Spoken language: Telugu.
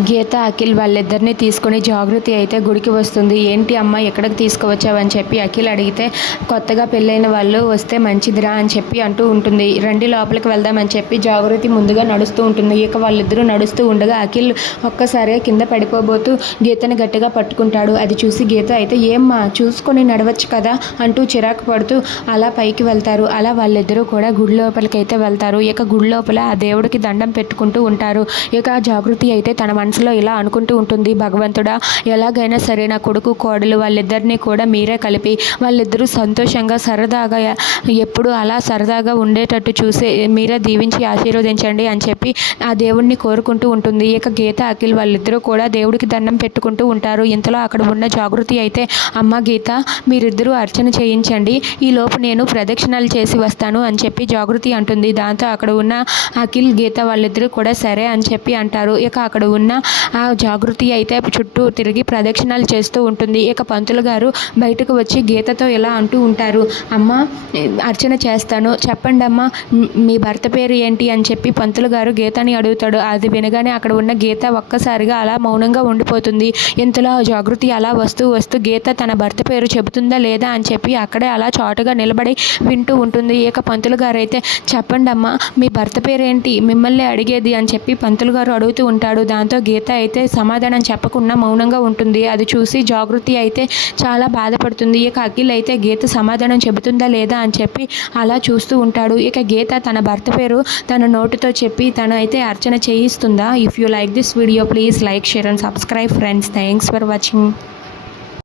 గీత, అఖిల్ వాళ్ళిద్దరిని తీసుకుని జాగృతి అయితే గుడికి వస్తుంది. ఏంటి అమ్మ ఎక్కడికి తీసుకువచ్చావని చెప్పి అఖిల్ అడిగితే, కొత్తగా పెళ్ళైన వాళ్ళు వస్తే మంచిదిరా అని చెప్పి అంటూ ఉంటుంది. రండి లోపలికి వెళ్దామని చెప్పి జాగృతి ముందుగా నడుస్తూ ఉంటుంది. ఇక వాళ్ళిద్దరూ నడుస్తూ ఉండగా అఖిల్ ఒక్కసారిగా కింద పడిపోబోతూ గీతని గట్టిగా పట్టుకుంటాడు. అది చూసి గీత అయితే, ఏమ్మా చూసుకొని నడవచ్చు కదా అంటూ చిరాకు పడుతూ అలా పైకి వెళ్తారు. అలా వాళ్ళిద్దరూ కూడా గుడి లోపలికి అయితే వెళ్తారు. ఇక గుడి లోపల ఆ దేవుడికి దండం పెట్టుకుంటూ ఉంటారు. ఇక జాగృతి అయితే తన మనసులో ఇలా అనుకుంటూ ఉంటుంది, భగవంతుడా ఎలాగైనా సరే నా కొడుకు కోడలు వాళ్ళిద్దరినీ కూడా మీరే కలిపి వాళ్ళిద్దరూ సంతోషంగా సరదాగా ఎప్పుడు అలా సరదాగా ఉండేటట్టు చూసి మీరే దీవించి ఆశీర్వదించండి అని చెప్పి ఆ దేవుణ్ణి కోరుకుంటూ ఉంటుంది. ఇక గీత, అఖిల్ వాళ్ళిద్దరూ కూడా దేవుడికి దండం పెట్టుకుంటూ ఉంటారు. ఇంతలో అక్కడ ఉన్న జాగృతి అయితే, అమ్మ గీత మీరిద్దరూ అర్చన చేయించండి, ఈలోపు నేను ప్రదక్షిణాలు చేసి వస్తాను అని చెప్పి జాగృతి అంటుంది. దాంతో అక్కడ ఉన్న అఖిల్, గీత వాళ్ళిద్దరూ కూడా సరే అని చెప్పి అంటారు. ఇక అక్కడ ఉన్న ఆ జాగృతి అయితే చుట్టూ తిరిగి ప్రదక్షిణాలు చేస్తూ ఉంటుంది. ఇక పంతులు గారు బయటకు వచ్చి గీతతో ఇలా అంటూ ఉంటారు, అమ్మ అర్చన చేస్తాను, చెప్పండి అమ్మ మీ భర్త పేరు ఏంటి అని చెప్పి పంతులు గారు గీతని అడుగుతాడు. అది వినగానే అక్కడ ఉన్న గీత ఒక్కసారిగా అలా మౌనంగా ఉండిపోతుంది. ఇంతలో జాగృతి అలా వస్తూ వస్తూ గీత తన భర్త పేరు చెబుతుందా లేదా అని చెప్పి అక్కడే అలా చాటుగా నిలబడి వింటూ ఉంటుంది. ఇక పంతులు గారు అయితే, చెప్పండి అమ్మ మీ భర్త పేరేంటి, మిమ్మల్ని అడిగేది అని చెప్పి పంతులు గారు అడుగుతూ ఉంటాడు. దాంతో గీత అయితే సమాధానం చెప్పకుండా మౌనంగా ఉంటుంది. అది చూసి జాగృతి అయితే చాలా బాధపడుతుంది. ఇక అఖిల్ అయితే గీత సమాధానం చెబుతుందా లేదా అని చెప్పి అలా చూస్తూ ఉంటాడు. ఇక గీత తన భర్త పేరు తన నోటితో చెప్పి తను అయితే అర్చన చేయిస్తుందా. If you like this video please like, share and subscribe friends. Thanks for watching.